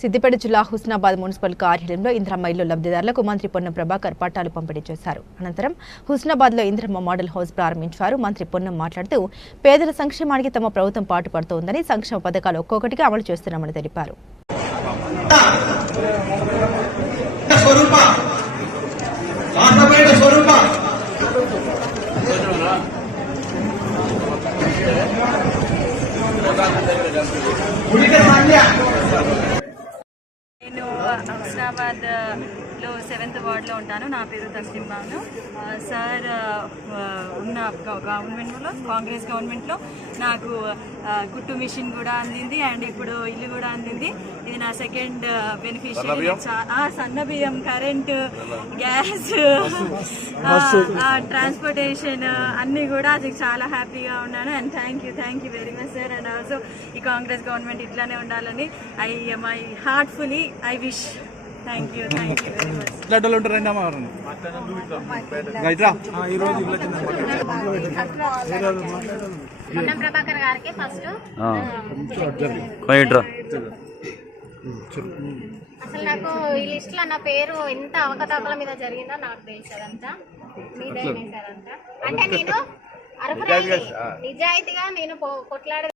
సిద్దిపేట జిల్లా హుస్నాబాద్ మున్సిపల్ కార్యాలయంలో ఇంద్రమ్మ ఇల్లు లబ్ధిదారులకు మంత్రి పొన్నం ప్రభాకర్ పట్టాలు పంపిణీ చేశారు. అనంతరం హుస్నాబాద్లో ఇంద్రమ్మ మోడల్ హౌస్ ప్రారంభించారు. మంత్రి పొన్నం మాట్లాడుతూ పేదల సంక్షేమానికి తమ ప్రభుత్వం పాటుపడుతోందని, సంక్షేమ పథకాలు ఒక్కొక్కటిగా అమలు చేస్తున్నామని తెలిపారు. నేను హుస్నాబాద్లో 7th వార్డులో ఉంటాను. నా పేరు తస్లిం బాను. సార్ ఉన్న గవర్నమెంట్లో, కాంగ్రెస్ గవర్నమెంట్లో నాకు కుట్టు మిషన్ కూడా అందింది అండ్ ఇప్పుడు ఇల్లు కూడా అందింది. ఇది నా సెకండ్ బెనిఫిషియరీ. సన్న బియ్యం, కరెంటు, గ్యాస్, ట్రాన్స్పోర్టేషన్ అన్నీ కూడా అది చాలా హ్యాపీగా ఉన్నాను. And thank you very much sir. And also ఈ కాంగ్రెస్ గవర్నమెంట్ ఇట్లానే ఉండాలని my heartfully I wish. Thank you very much. Ponnam Prabhakar గారికి ఫస్ట్ అసలు నాకు ఈ లిస్ట్ లో నా పేరు ఎంత అవకతవకల మీద జరిగిందో నాకు తెలుసు. అదంతా మీదేనే సార్ అంతా. అంటే నేను నిజాయితీగా నేను కొట్లాడే